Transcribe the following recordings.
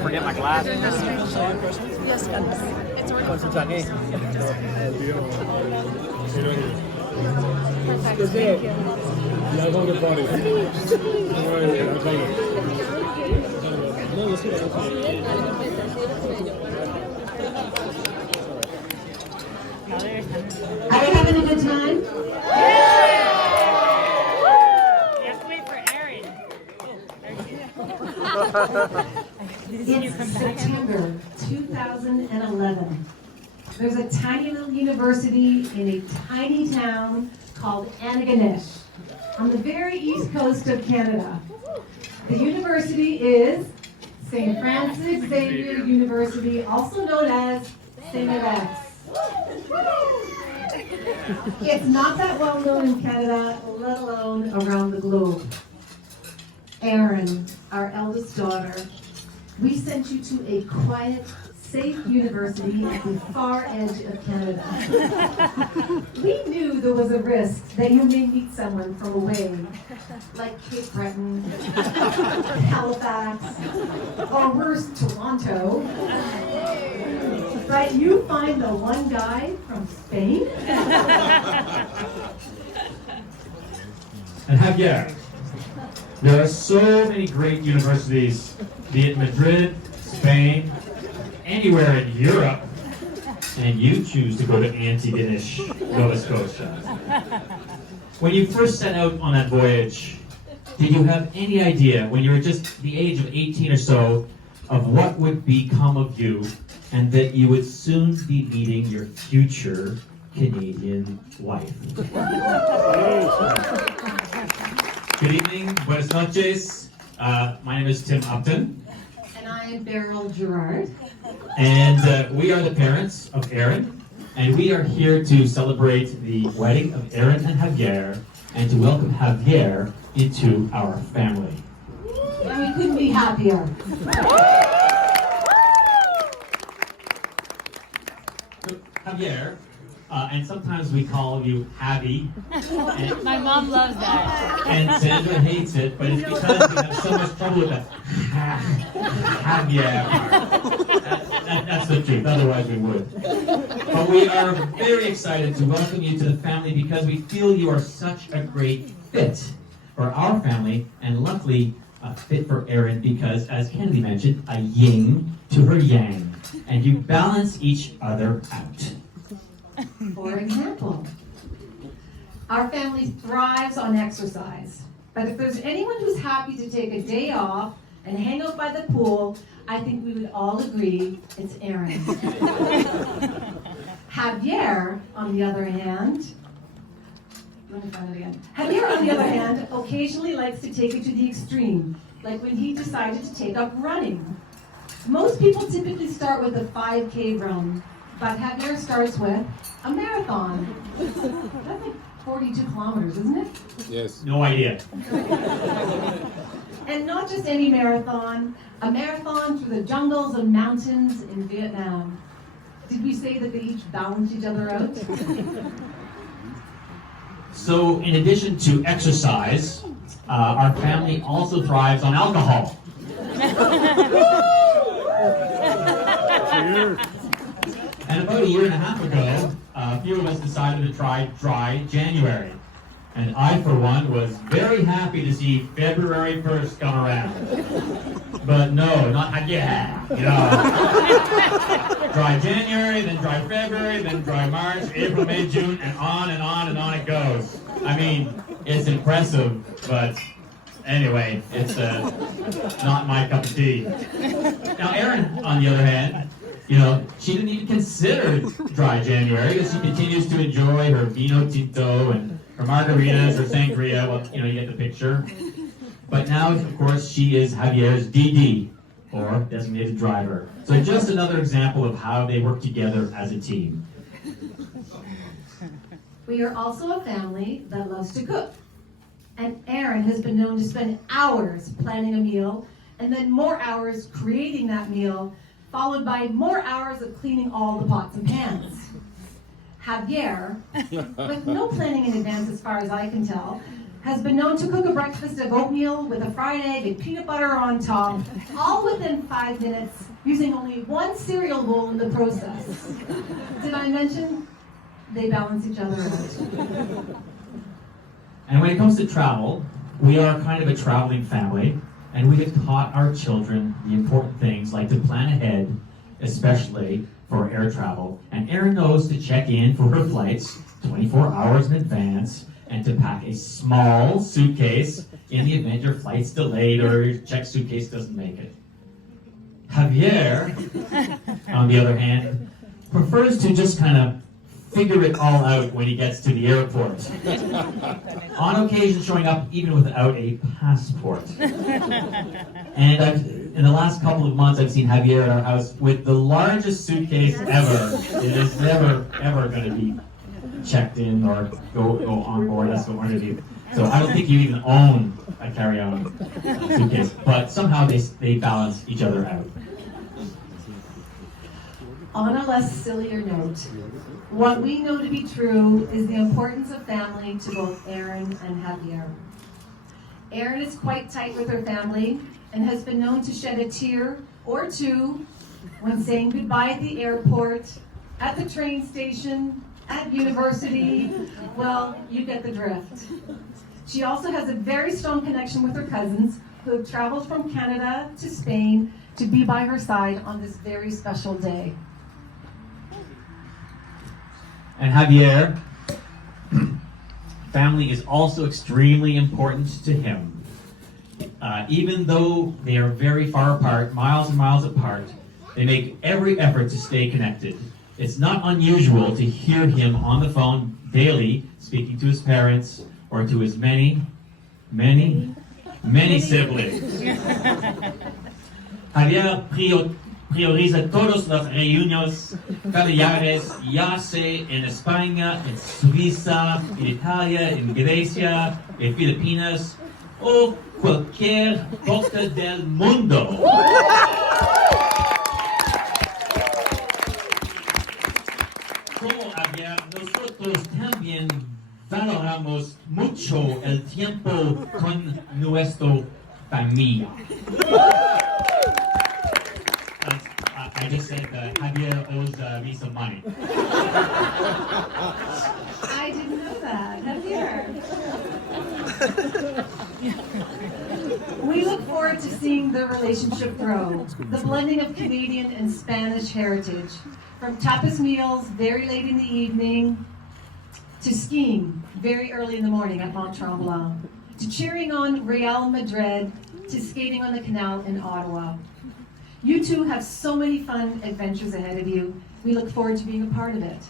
forget my glasses. Concentrate. Perfect, thank you. I'll hold it, buddy. I'll hold it. Are you having a good time? You have to wait for Erin. It's September 2011. There's a tiny little university in a tiny town called Antigonish on the very east coast of Canada. The university is St. Francis Xavier University, also known as St. X. It's not that well known in Canada, let alone around the globe. Erin, our eldest daughter, we sent you to a quiet, safe university at the far edge of Canada. We knew there was a risk that you may meet someone from away, like Cape Breton, Halifax, or worse, Toronto. But you find the one guy from Spain? And Javier, there are so many great universities, be it Madrid, Spain, anywhere in Europe, and you choose to go to Antigonish, Nova Scotia. When you first set out on that voyage, did you have any idea, when you were just the age of 18 or so, of what would become of you, and that you would soon be meeting your future Canadian wife? Good evening, buenas noches. My name is Tim Upton. And I am Beryle Gerard. And we are the parents of Erin, and we are here to celebrate the wedding of Erin and Javier, and to welcome Javier into our family. And we couldn't be happier. So, Javier, and sometimes we call you Javi, and, My mom loves that. and Sandra hates it, but it's because we have so much trouble with that. Javier. That's the truth, otherwise we would. But we are very excited to welcome you to the family because we feel you are such a great fit for our family, and luckily a fit for Erin because, as Kennedy mentioned, a yin to her yang, and you balance each other out. For example, our family thrives on exercise. But if there's anyone who's happy to take a day off and hang out by the pool, I think we would all agree it's Erin. Javier, on the other hand, let me find it again. Javier, on the other hand, occasionally likes to take it to the extreme, like when he decided to take up running. Most people typically start with a 5K run, but Javier starts with a marathon. That's like 42 kilometers, isn't it? Yes. No idea. And not just any marathon, a marathon through the jungles and mountains in Vietnam. Did we say that they each balance each other out? So, in addition to exercise, our family also thrives on alcohol. And about a year and a half ago, a few of us decided to try dry January. And I, for one, was very happy to see February 1st come around. But no, not yeah, you know. Dry January, then dry February, then dry March, April, May, June, and on and on and on it goes. I mean, it's impressive, but anyway, it's not my cup of tea. Now, Erin, on the other hand, you know, she didn't even consider dry January because she continues to enjoy her vino tinto and her margaritas or sangria. Well, you know, you get the picture. But now, of course, she is Javier's DD, or designated driver. So just another example of how they work together as a team. We are also a family that loves to cook. And Erin has been known to spend hours planning a meal, and then more hours creating that meal, followed by more hours of cleaning all the pots and pans. Javier, with no planning in advance as far as I can tell, has been known to cook a breakfast of oatmeal with a fried egg and peanut butter on top, all within 5 minutes, using only one cereal bowl in the process. Did I mention they balance each other out? And when it comes to travel, we are kind of a traveling family, and we have taught our children the important things like to plan ahead, especially for air travel. And Erin knows to check in for her flights 24 hours in advance and to pack a small suitcase in the event your flight's delayed or your checked suitcase doesn't make it. Javier, on the other hand, prefers to just kind of figure it all out when he gets to the airport. On occasion showing up even without a passport. And in the last couple of months I've seen Javier at our house with the largest suitcase ever. It is never ever going to be checked in or go on board. That's what we're going to do. So I don't think you even own a carry-on suitcase. But somehow they balance each other out. On a less sillier note, what we know to be true is the importance of family to both Erin and Javier. Erin is quite tight with her family and has been known to shed a tear or two when saying goodbye at the airport, at the train station, at university. Well, you get the drift. She also has a very strong connection with her cousins who have traveled from Canada to Spain to be by her side on this very special day. And Javier, family is also extremely important to him. Even though they are very far apart, miles and miles apart, they make every effort to stay connected. It's not unusual to hear him on the phone daily, speaking to his parents or to his many siblings. Javier prioriza todas las reuniones familiares, ya sea en España, en Suiza, en Italia, en Grecia, en Filipinas o cualquier parte del mundo. Como Javier, nosotros también valoramos mucho el tiempo con nuestra familia. I just said Javier owes me some money. I didn't know that. Javier. We look forward to seeing the relationship grow. The blending of Canadian and Spanish heritage. From tapas meals very late in the evening, to skiing very early in the morning at Mont Tremblant, to cheering on Real Madrid, to skating on the canal in Ottawa. You two have so many fun adventures ahead of you. We look forward to being a part of it.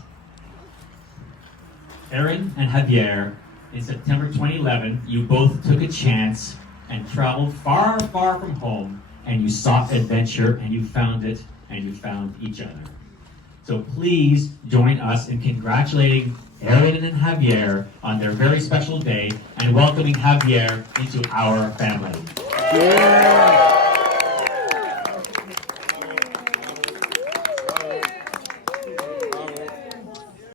Erin and Javier, in September 2011, you both took a chance and traveled far, far from home, and you sought adventure, and you found it, and you found each other. So please join us in congratulating Erin and Javier on their very special day and welcoming Javier into our family. Yeah.